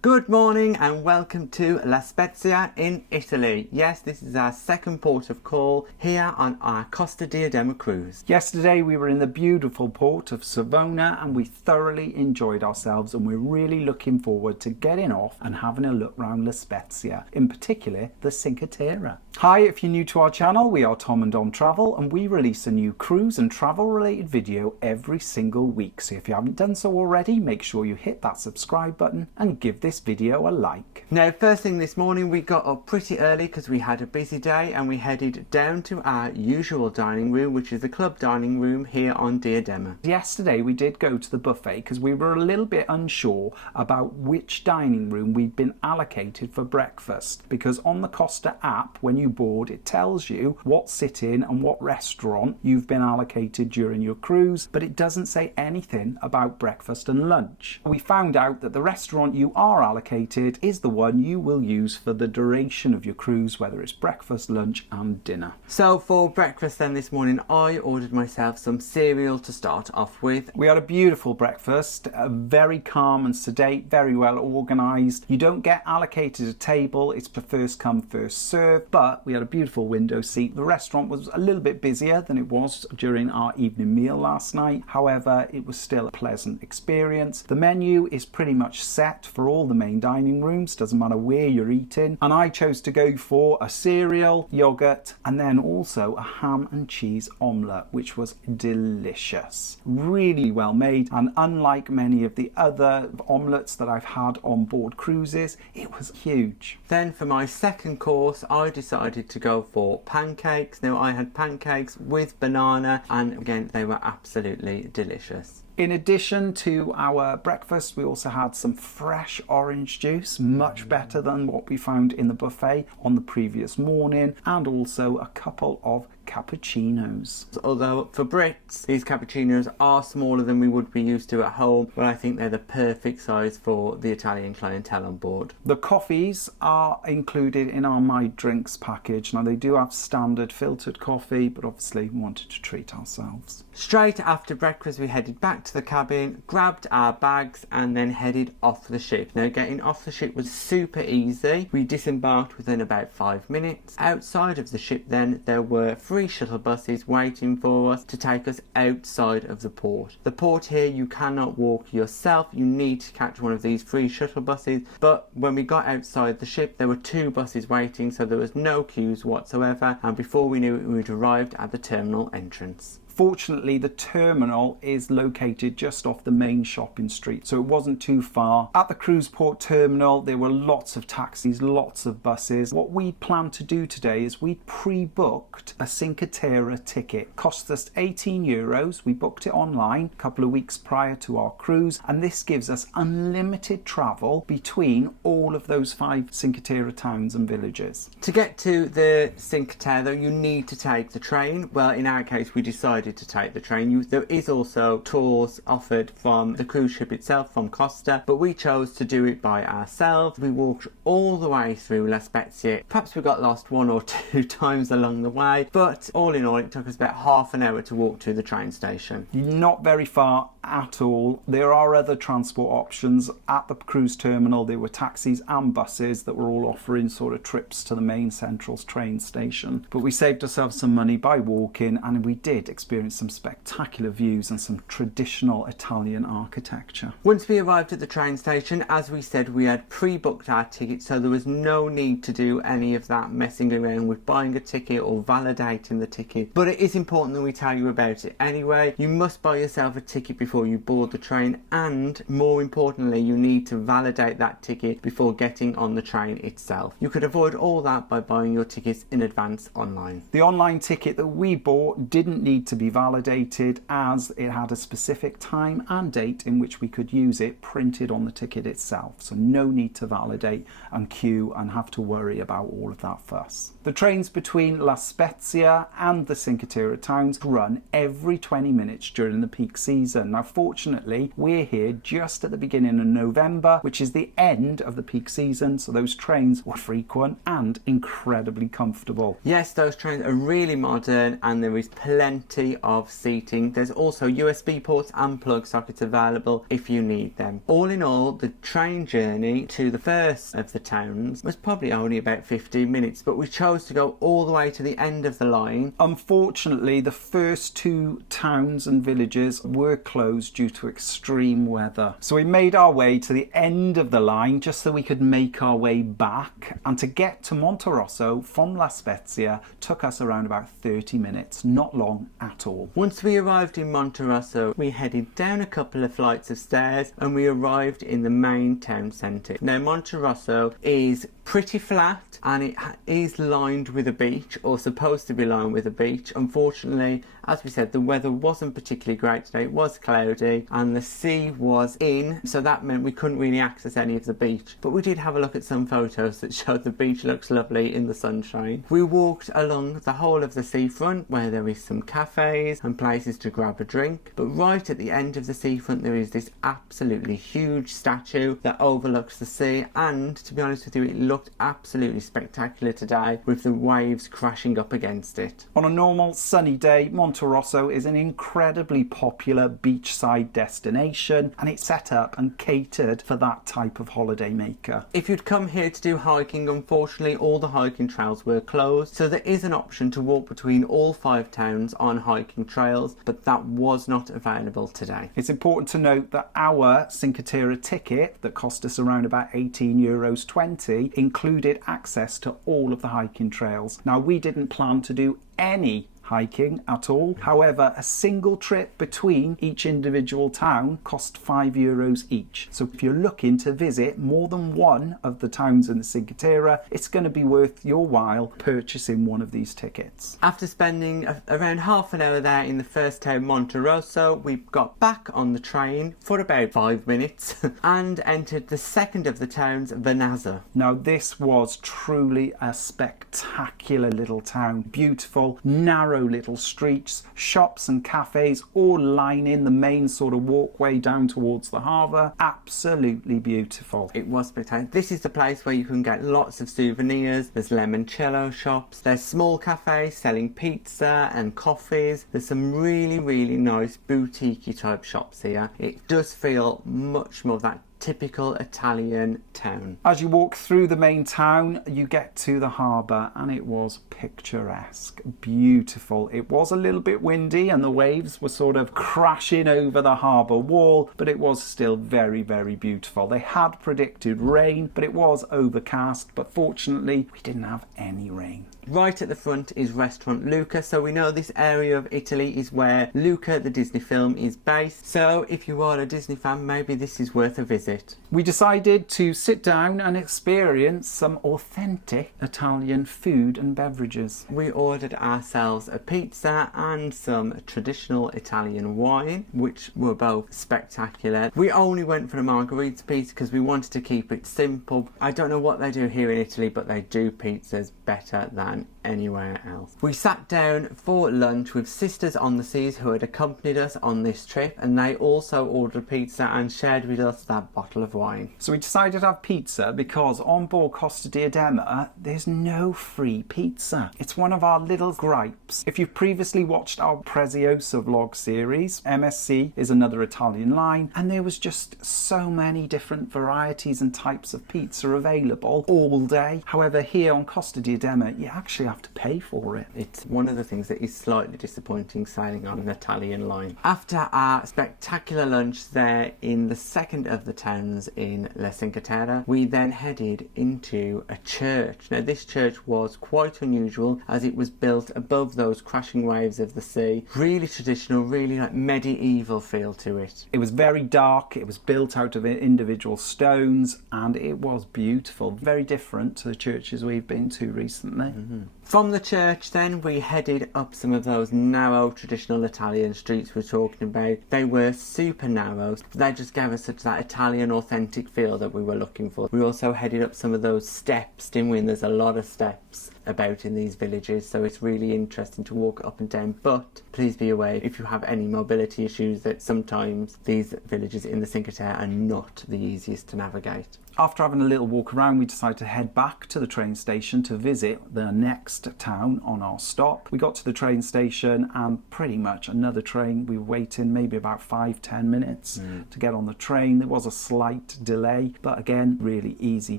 Good morning and welcome to La Spezia in Italy. Yes, this is our second port of call here on our Costa Diadema cruise. Yesterday we were in the beautiful port of Savona and we thoroughly enjoyed ourselves, and we're really looking forward to getting off and having a look around La Spezia, in particular the Cinque Terre. Hi, if you're new to our channel, we are Tom and Dom Travel and we release a new cruise and travel related video every single week. So if you haven't done so already, make sure you hit that subscribe button and give this video a like. Now, first thing this morning, we got up pretty early because we had a busy day and we headed down to our usual dining room, which is the club dining room here on Diadema. Yesterday we did go to the buffet because we were a little bit unsure about which dining room we'd been allocated for breakfast, because on the Costa app when you board it tells you what sit-in and what restaurant you've been allocated during your cruise, but it doesn't say anything about breakfast and lunch. We found out that the restaurant you are allocated is the one you will use for the duration of your cruise, whether it's breakfast, lunch and dinner. So for breakfast then this morning, I ordered myself some cereal to start off with. We had a beautiful breakfast, very calm and sedate, very well organised. You don't get allocated a table, it's for first come first serve, but we had a beautiful window seat. The restaurant was a little bit busier than it was during our evening meal last night. However, it was still a pleasant experience. The menu is pretty much set for all the main dining rooms, doesn't matter where you're eating, and I chose to go for a cereal, yogurt and then also a ham and cheese omelette, which was delicious. Really well made, and unlike many of the other omelettes that I've had on board cruises, it was huge. Then for my second course, I decided to go for pancakes. Now, I had pancakes with banana and again they were absolutely delicious. In addition to our breakfast, we also had some fresh orange juice, much better than what we found in the buffet on the previous morning, and also a couple of cappuccinos. Although for Brits, these cappuccinos are smaller than we would be used to at home, but I think they're the perfect size for the Italian clientele on board. The coffees are included in our My Drinks package. Now, they do have standard filtered coffee, but obviously we wanted to treat ourselves. Straight after breakfast, we headed back to the cabin, grabbed our bags and then headed off the ship. Now, getting off the ship was super easy. We disembarked within about 5 minutes. Outside of the ship then, there were 3 shuttle buses waiting for us to take us outside of the port. The port here, you cannot walk yourself. You need to catch one of these 3 shuttle buses. But when we got outside the ship, there were 2 buses waiting, so there was no queues whatsoever. And before we knew it, we'd arrived at the terminal entrance. Fortunately, the terminal is located just off the main shopping street, so it wasn't too far. At the cruise port terminal, there were lots of taxis, lots of buses. What we planned to do today is we pre-booked a Cinque Terre ticket. It cost us €18. We booked it online a couple of weeks prior to our cruise, and this gives us unlimited travel between all of those 5 Cinque Terre towns and villages. To get to the Cinque Terre, though, you need to take the train. Well, in our case, we decided to take the train. There is also tours offered from the cruise ship itself, from Costa, but we chose to do it by ourselves. We walked all the way through La Spezia. Perhaps we got lost 1 or 2 times along the way, but all in all it took us about half an hour to walk to the train station. Not very far at all. There are other transport options at the cruise terminal. There were taxis and buses that were all offering sort of trips to the main central train station, but we saved ourselves some money by walking, and we did experience some spectacular views and some traditional Italian architecture. Once we arrived at the train station, as we said, we had pre-booked our ticket, so there was no need to do any of that messing around with buying a ticket or validating the ticket. But it is important that we tell you about it anyway. You must buy yourself a ticket before you board the train, and more importantly, you need to validate that ticket before getting on the train itself. You could avoid all that by buying your tickets in advance online. The online ticket that we bought didn't need to be validated, as it had a specific time and date in which we could use it printed on the ticket itself, so no need to validate and queue and have to worry about all of that fuss. The trains between La Spezia and the Cinque Terre towns run every 20 minutes during the peak season. Now, fortunately, we're here just at the beginning of November, which is the end of the peak season, so those trains were frequent and incredibly comfortable. Yes, those trains are really modern and there is plenty of seating. There's also USB ports and plug sockets available if you need them. All in all, the train journey to the first of the towns was probably only about 15 minutes, but we chose to go all the way to the end of the line. Unfortunately, the first two towns and villages were closed due to extreme weather. So we made our way to the end of the line just so we could make our way back. And to get to Monterosso from La Spezia took us around about 30 minutes, not long at all. Once we arrived in Monterosso, we headed down a couple of flights of stairs and we arrived in the main town centre. Now, Monterosso is pretty flat and it is lined with a beach, or supposed to be lined with a beach. Unfortunately, as we said, the weather wasn't particularly great today. It was cloudy and the sea was in, so that meant we couldn't really access any of the beach. But we did have a look at some photos that showed the beach looks lovely in the sunshine. We walked along the whole of the seafront where there is some cafes and places to grab a drink. But right at the end of the seafront there is this absolutely huge statue that overlooks the sea, and to be honest with you, it looked absolutely spectacular today with the waves crashing up against it. On a normal sunny day, Monterosso is an incredibly popular beachside destination, and it's set up and catered for that type of holiday maker. If you'd come here to do hiking, unfortunately all the hiking trails were closed, so there is an option to walk between all 5 towns on hiking trails, but that was not available today. It's important to note that our Cinque Terre ticket that cost us around about €18.20 included access to all of the hiking trails. Now, we didn't plan to do any hiking at all. However, a single trip between each individual town cost €5 each. So if you're looking to visit more than one of the towns in the Cinque Terre, it's going to be worth your while purchasing one of these tickets. After spending around half an hour there in the first town, Monterosso, we got back on the train for about 5 minutes and entered the second of the towns, Vernazza. Now, this was truly a spectacular little town. Beautiful, narrow little streets, shops and cafes all lining the main sort of walkway down towards the harbour. Absolutely beautiful. It was spectacular. This is the place where you can get lots of souvenirs. There's limoncello shops, there's small cafes selling pizza and coffees. There's some really, really nice boutique-y type shops here. It does feel much more of that typical Italian town. As you walk through the main town, you get to the harbour, and it was picturesque, beautiful. It was a little bit windy and the waves were sort of crashing over the harbour wall, but it was still very, very beautiful. They had predicted rain, but it was overcast, but fortunately we didn't have any rain. Right at the front is restaurant Luca, so we know this area of Italy is where Luca the Disney film is based, so if you are a Disney fan, maybe this is worth a visit. We decided to sit down and experience some authentic Italian food and beverages. We ordered ourselves a pizza and some traditional Italian wine, which were both spectacular. We only went for the margherita pizza because we wanted to keep it simple. I don't know what they do here in Italy, but they do pizzas better than anywhere else. We sat down for lunch with Sisters on the Seas who had accompanied us on this trip, and they also ordered pizza and shared with us that bottle of wine. So we decided to have pizza because on board Costa Diadema there's no free pizza. It's one of our little gripes. If you've previously watched our Prezioso vlog series, MSC is another Italian line, and there was just so many different varieties and types of pizza available all day. However, here on Costa Diadema you actually have to pay for it. It's one of the things that is slightly disappointing sailing on an Italian line. After our spectacular lunch there in the second of the towns in Cinque Terre, we then headed into a church. Now, this church was quite unusual as it was built above those crashing waves of the sea. Really traditional, really like medieval feel to it. It was very dark, it was built out of individual stones, and it was beautiful. Very different to the churches we've been to recently. From the church then we headed up some of those narrow traditional Italian streets we were talking about. They were super narrow, but they just gave us such that Italian authentic feel that we were looking for. We also headed up some of those steps, didn't we? And there's a lot of steps about in these villages, so it's really interesting to walk up and down, but please be aware if you have any mobility issues that sometimes these villages in the Cinque Terre are not the easiest to navigate. After having a little walk around, we decided to head back to the train station to visit the next town on our stop. We got to the train station and pretty much another train. We were waiting maybe about 5-10 minutes to get on the train. There was a slight delay, but again, really easy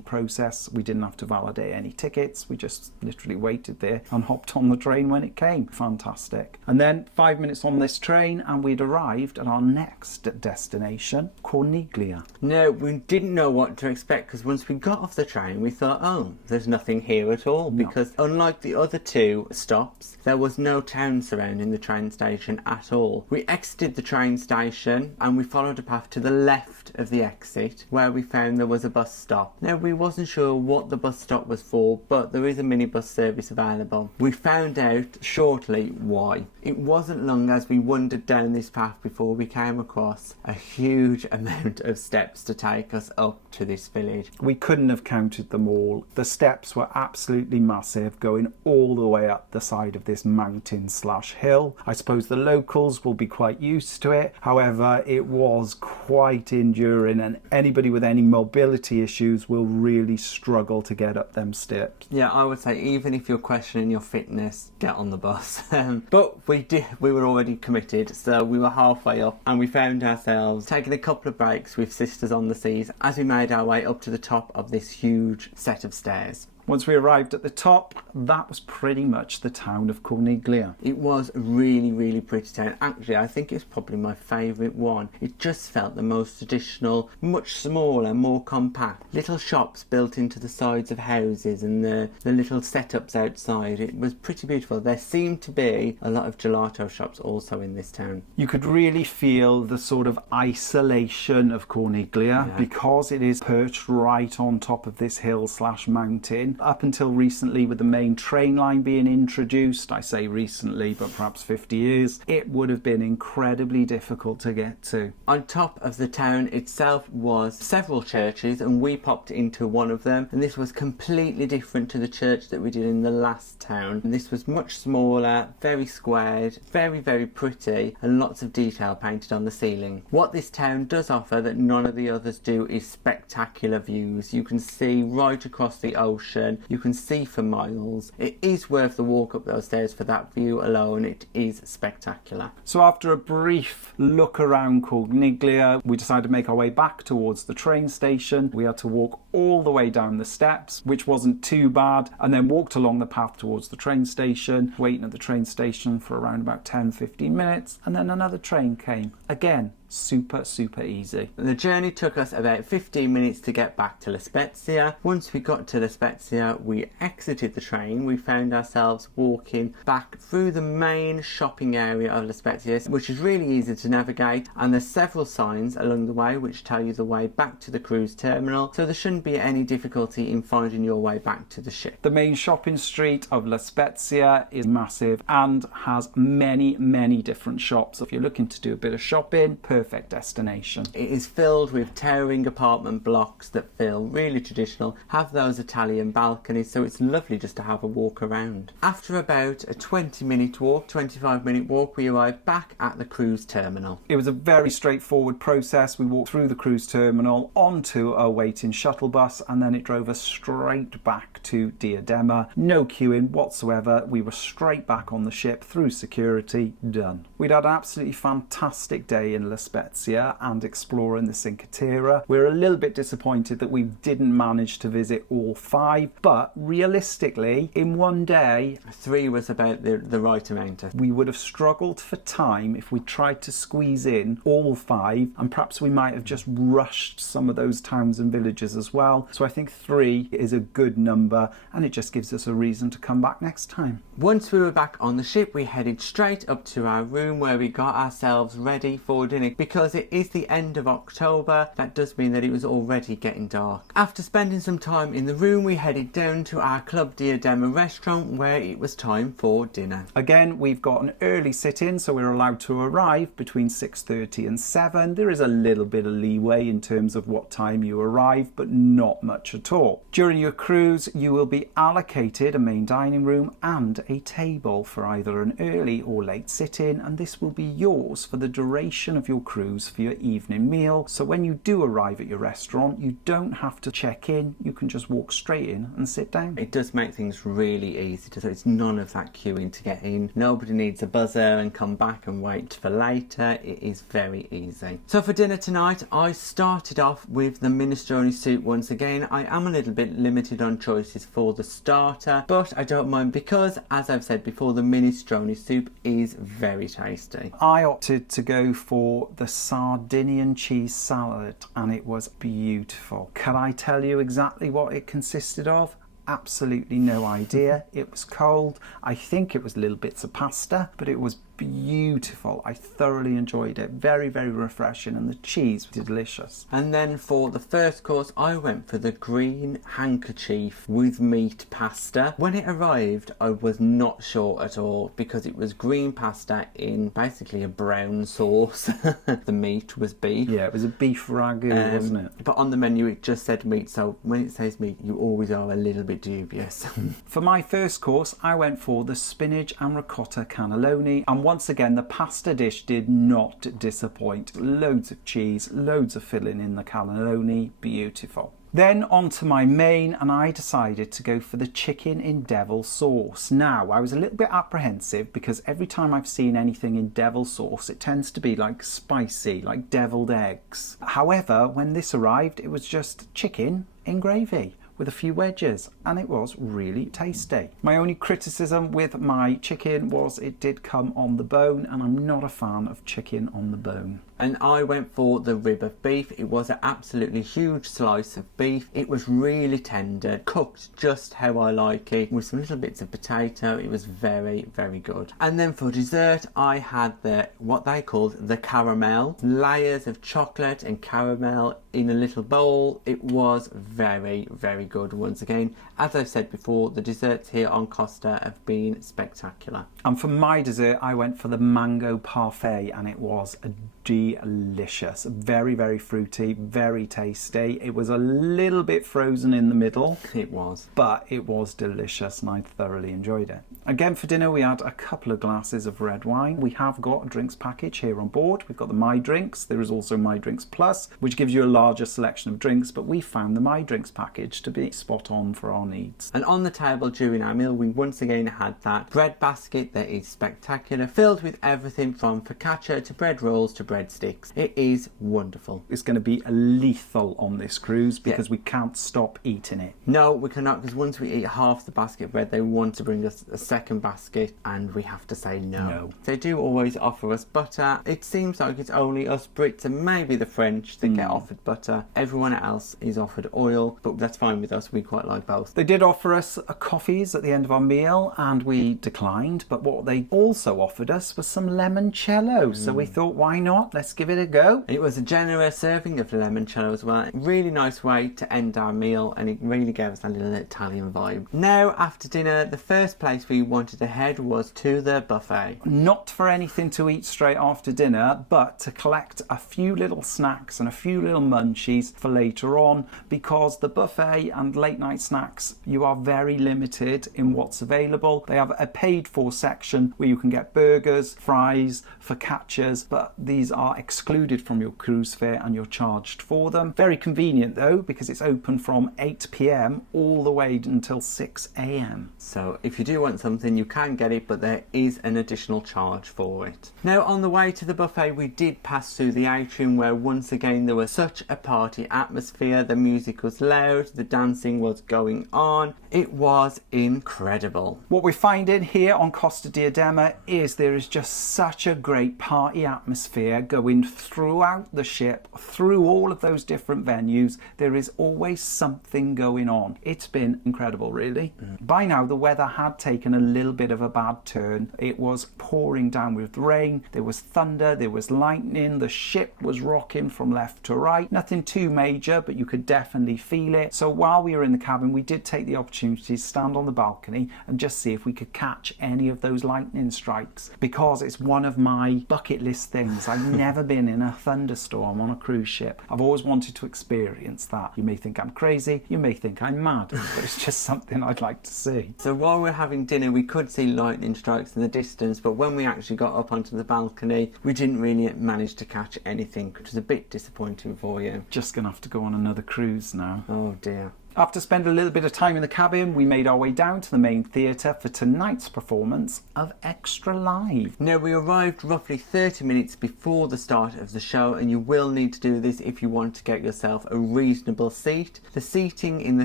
process. We didn't have to validate any tickets. We just literally waited there and hopped on the train when it came. Fantastic. And then 5 minutes on this train and we'd arrived at our next destination, Corniglia. No, we didn't know what to expect, because once we got off the train we thought, oh, there's nothing here at all, because unlike the other two stops, there was no town surrounding the train station at all. We exited the train station and we followed a path to the left of the exit where we found there was a bus stop. Now, we wasn't sure what the bus stop was for, but there is a minibus service available. We found out shortly why. It wasn't long as we wandered down this path before we came across a huge amount of steps to take us up to this village. We couldn't have counted them all. The steps were absolutely massive, going all the way up the side of this mountain/hill. I suppose the locals will be quite used to it. However, it was quite enduring, and anybody with any mobility issues will really struggle to get up them steps. Yeah, I would say even if you're questioning your fitness, get on the bus. But we were already committed, so we were halfway up and we found ourselves taking a couple of breaks with Sisters on the Seas as we made our way up to the top of this huge set of stairs. Once we arrived at the top, that was pretty much the town of Corniglia. It was a really, really pretty town. Actually, I think it's probably my favourite one. It just felt the most traditional, much smaller, more compact. Little shops built into the sides of houses and the little setups outside. It was pretty beautiful. There seemed to be a lot of gelato shops also in this town. You could really feel the sort of isolation of Corniglia because it is perched right on top of this hill/mountain. Up until recently, with the main train line being introduced, I say recently, but perhaps 50 years, it would have been incredibly difficult to get to. On top of the town itself was several churches, and we popped into one of them, and this was completely different to the church that we did in the last town. And this was much smaller, very squared, very, very pretty, and lots of detail painted on the ceiling. What this town does offer that none of the others do is spectacular views. You can see right across the ocean. You can see for miles. It is worth the walk up those stairs for that view alone. It is spectacular. So after a brief look around Corniglia, we decided to make our way back towards the train station. We had to walk all the way down the steps, which wasn't too bad, and then walked along the path towards the train station, waiting at the train station for around about 10-15 minutes, and then another train came. Again, super easy. The journey took us about 15 minutes to get back to La Spezia. Once we got to La Spezia, we exited the train. We found ourselves walking back through the main shopping area of La Spezia, which is really easy to navigate, and there's several signs along the way which tell you the way back to the cruise terminal, so there shouldn't be any difficulty in finding your way back to the ship. The main shopping street of La Spezia is massive and has many different shops. If you're looking to do a bit of shopping, perfect destination. It is filled with towering apartment blocks that feel really traditional, have those Italian balconies, so it's lovely just to have a walk around. After about a 20-minute walk, 25-minute walk, we arrived back at the cruise terminal. It was a very straightforward process. We walked through the cruise terminal onto a waiting shuttle bus, and then it drove us straight back to Diadema. No queuing whatsoever. We were straight back on the ship through security. Done. We'd had an absolutely fantastic day in La Spezia and exploring the Cinque Terre. We're a little bit disappointed that we didn't manage to visit all 5, but realistically, in one day, 3 was about the right amount. We would have struggled for time if we tried to squeeze in all 5, and perhaps we might have just rushed some of those towns and villages as well. So I think 3 is a good number, and it just gives us a reason to come back next time. Once we were back on the ship, we headed straight up to our room where we got ourselves ready for dinner. Because it is the end of October, that does mean that it was already getting dark. After spending some time in the room, we headed down to our Club Diadema restaurant where it was time for dinner. Again, we've got an early sit-in, so we're allowed to arrive between 6:30 and 7. There is a little bit of leeway in terms of what time you arrive, but not much at all. During your cruise, you will be allocated a main dining room and a table for either an early or late sit-in, and this will be yours for the duration of your your cruise for your evening meal. So when you do arrive at your restaurant, you don't have to check in. You can just walk straight in and sit down. It does make things really easy. So it's none of that queuing to get in. Nobody needs a buzzer and come back and wait for later. It is very easy. So for dinner tonight, I started off with the minestrone soup once again. I am a little bit limited on choices for the starter, but I don't mind because, as I've said before, the minestrone soup is very tasty. I opted to go for the Sardinian cheese salad and it was beautiful. Can I tell you exactly what it consisted of? Absolutely no idea. It was cold. I think it was little bits of pasta, but it was beautiful. I thoroughly enjoyed it. Very, very refreshing, and the cheese was delicious. And then for the first course, I went for the green handkerchief with meat pasta. When it arrived, I was not sure at all because it was green pasta in basically a brown sauce. The meat was beef. Yeah, it was a beef ragu, wasn't it? But on the menu, it just said meat, so when it says meat, you always are a little bit dubious. For my first course, I went for the spinach and ricotta cannelloni, and once again, the pasta dish did not disappoint. Loads of cheese, loads of filling in the cannelloni, beautiful. Then on to my main, and I decided to go for the chicken in devil sauce. Now, I was a little bit apprehensive because every time I've seen anything in devil sauce, it tends to be like spicy, like deviled eggs. However, when this arrived, it was just chicken in gravy with a few wedges, and it was really tasty. My only criticism with my chicken was it did come on the bone, and I'm not a fan of chicken on the bone. And I went for the rib of beef. It was an absolutely huge slice of beef. It was really tender, cooked just how I like it, with some little bits of potato. It was very, very good. And then for dessert, I had what they called the caramel. Layers of chocolate and caramel in a little bowl. It was very, very good once again. As I've said before, the desserts here on Costa have been spectacular. And for my dessert, I went for the mango parfait, and it was delicious. Very, very fruity, very tasty. It was a little bit frozen in the middle. It was. But it was delicious and I thoroughly enjoyed it. Again, for dinner, we had a couple of glasses of red wine. We have got a drinks package here on board. We've got the My Drinks. There is also My Drinks Plus, which gives you a larger selection of drinks, but we found the My Drinks package to be spot on for our needs. And on the table during our meal, we once again had that bread basket that is spectacular, filled with everything from focaccia to bread rolls to breadsticks. It is wonderful. It's going to be lethal on this cruise because we can't stop eating it. No, we cannot, because once we eat half the basket of bread, they want to bring us a second basket, and we have to say no. They do always offer us butter. It seems like it's only us Brits and maybe the French that get offered butter. Everyone else is offered oil, but that's fine with us. We quite like both. They did offer us coffees at the end of our meal, and we declined, but what they also offered us was some limoncello. So we thought, why not? Let's give it a go. It was a generous serving of limoncello as well. Really nice way to end our meal, and it really gave us a little Italian vibe. Now, after dinner, the first place we wanted to head was to the buffet. Not for anything to eat straight after dinner, but to collect a few little snacks and a few little munchies for later on, because the buffet and late night snacks, you are very limited in what's available. They have a paid for section where you can get burgers, fries, focaccias, but these are excluded from your cruise fare and you're charged for them. Very convenient though, because it's open from 8 p.m. all the way until 6 a.m. So if you do want something, you can get it, but there is an additional charge for it. Now, on the way to the buffet, we did pass through the atrium, where once again there was such a party atmosphere. The music was loud, the dancing was going on. It was incredible. What we're finding here on Costa Diadema is there is just such a great party atmosphere going throughout the ship, through all of those different venues. There is always something going on. It's been incredible, really. By now, the weather had taken a little bit of a bad turn. It was pouring down with rain, there was thunder, there was lightning, the ship was rocking from left to right. Nothing too major, but you could definitely feel it. So while we were in the cabin, we did take the opportunity to stand on the balcony and just see if we could catch any of those lightning strikes, because it's one of my bucket list things. I've never been in a thunderstorm on a cruise ship. I've always wanted to experience that. You may think I'm crazy, you may think I'm mad, but it's just something I'd like to see. So while we're having dinner we could see lightning strikes in the distance, but when we actually got up onto the balcony, we didn't really manage to catch anything, which was a bit disappointing for you. Just gonna have to go on another cruise now. Oh dear. After spending a little bit of time in the cabin, we made our way down to the main theatre for tonight's performance of Extra Live. Now, we arrived roughly 30 minutes before the start of the show, and you will need to do this if you want to get yourself a reasonable seat. The seating in the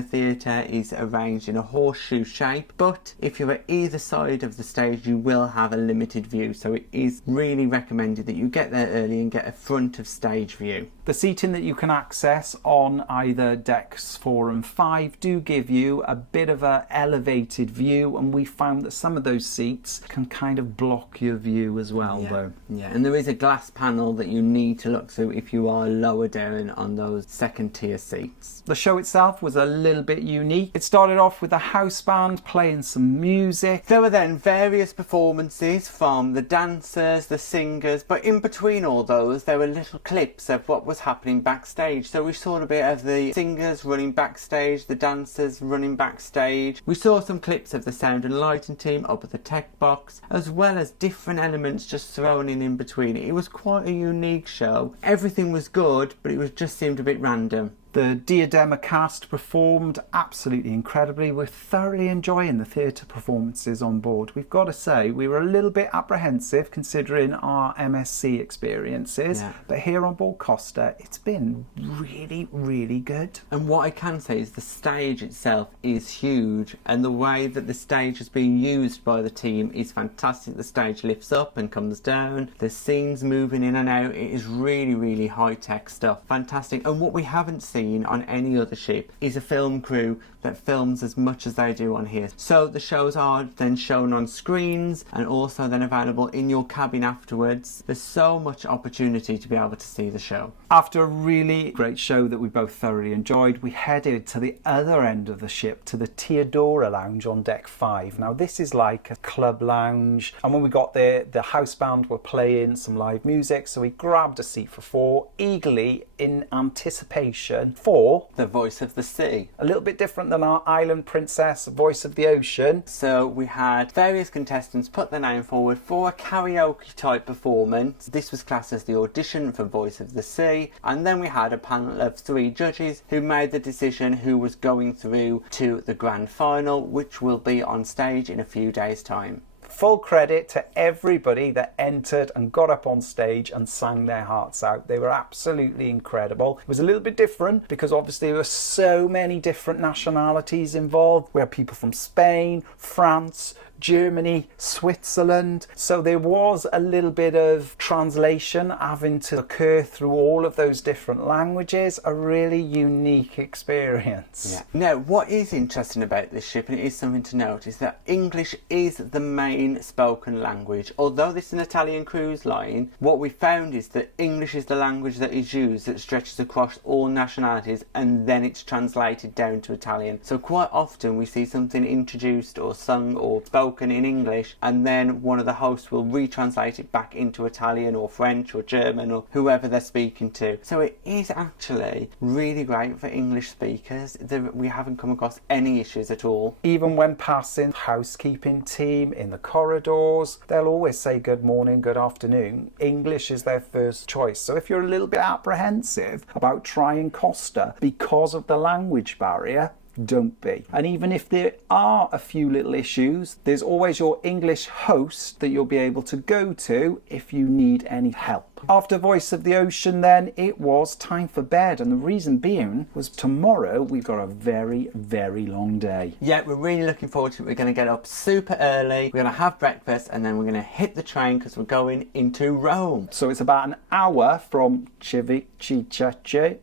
theatre is arranged in a horseshoe shape, but if you're at either side of the stage, you will have a limited view, so it is really recommended that you get there early and get a front of stage view. The seating that you can access on either decks 4 and 5 do give you a bit of an elevated view, and we found that some of those seats can kind of block your view as well, though. Yeah, and there is a glass panel that you need to look through if you are lower down on those second tier seats. The show itself was a little bit unique. It started off with a house band playing some music. There were then various performances from the dancers, the singers, but in between all those there were little clips of what was happening backstage. So we saw a bit of the singers running backstage, the dancers running backstage. We saw some clips of the sound and lighting team up at the tech box, as well as different elements just thrown in between. It was quite a unique show. Everything was good, but it was just seemed a bit random. The Diadema cast performed absolutely incredibly. We're thoroughly enjoying the theatre performances on board. We've got to say, we were a little bit apprehensive considering our MSC experiences, but here on board Costa, it's been really, really good. And what I can say is the stage itself is huge, and the way that the stage is being used by the team is fantastic. The stage lifts up and comes down, the scenes moving in and out. It is really, really high-tech stuff. Fantastic. And what we haven't seen on any other ship is a film crew that films as much as they do on here. So the shows are then shown on screens and also then available in your cabin afterwards. There's so much opportunity to be able to see the show. After a really great show that we both thoroughly enjoyed, we headed to the other end of the ship, to the Teodora Lounge on deck 5. Now this is like a club lounge, and when we got there, the house band were playing some live music, so we grabbed a seat for 4, eagerly in anticipation for The Voice of the Sea. A little bit different than our island princess, Voice of the Ocean. So we had various contestants put their name forward for a karaoke type performance. This was classed as the audition for Voice of the Sea, and then we had a panel of 3 judges who made the decision who was going through to the grand final, which will be on stage in a few days' time. Full credit to everybody that entered and got up on stage and sang their hearts out. They were absolutely incredible. It was a little bit different because obviously there were so many different nationalities involved. We had people from Spain, France, Germany, Switzerland. So there was a little bit of translation having to occur through all of those different languages. A really unique experience. Yeah. Now, what is interesting about this ship, and it is something to note, is that English is the main spoken language. Although this is an Italian cruise line, what we found is that English is the language that is used, that stretches across all nationalities, and then it's translated down to Italian. So quite often we see something introduced or sung or spoken in English, and then one of the hosts will retranslate it back into Italian or French or German or whoever they're speaking to. So it is actually really great for English speakers. We haven't come across any issues at all. Even when passing housekeeping team in the corridors, they'll always say good morning, good afternoon. English is their first choice. So if you're a little bit apprehensive about trying Costa because of the language barrier, don't be. And even if there are a few little issues, there's always your English host that you'll be able to go to if you need any help. After Voice of the Ocean then, it was time for bed, and the reason being was tomorrow we've got a very, very long day. Yeah, we're really looking forward to it. We're going to get up super early, we're going to have breakfast, and then we're going to hit the train because we're going into Rome. So it's about an hour from Civitavecchia.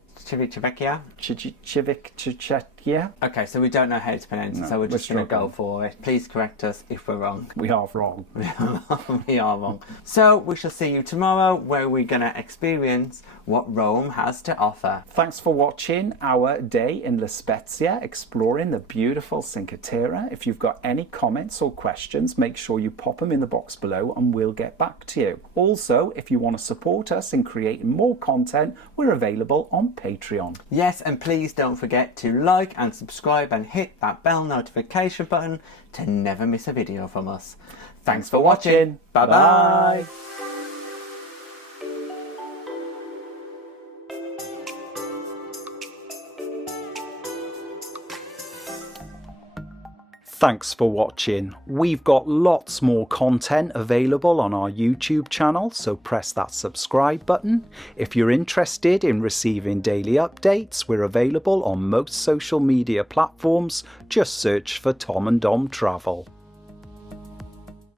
Okay, so we don't know how to pronounce it, so we're just going to go for it. Please correct us if we're wrong. We are wrong. We are wrong. So we shall see you tomorrow, where we're going to experience what Rome has to offer. Thanks for watching our day in La Spezia, exploring the beautiful Cinque Terre. If you've got any comments or questions, make sure you pop them in the box below and we'll get back to you. Also, if you want to support us in creating more content, we're available on Patreon. Yes, and please don't forget to like like and subscribe and hit that bell notification button to never miss a video from us. Thanks for watching. Bye bye. Thanks for watching. We've got lots more content available on our YouTube channel, so press that subscribe button. If you're interested in receiving daily updates, we're available on most social media platforms. Just search for Tom and Dom Travel.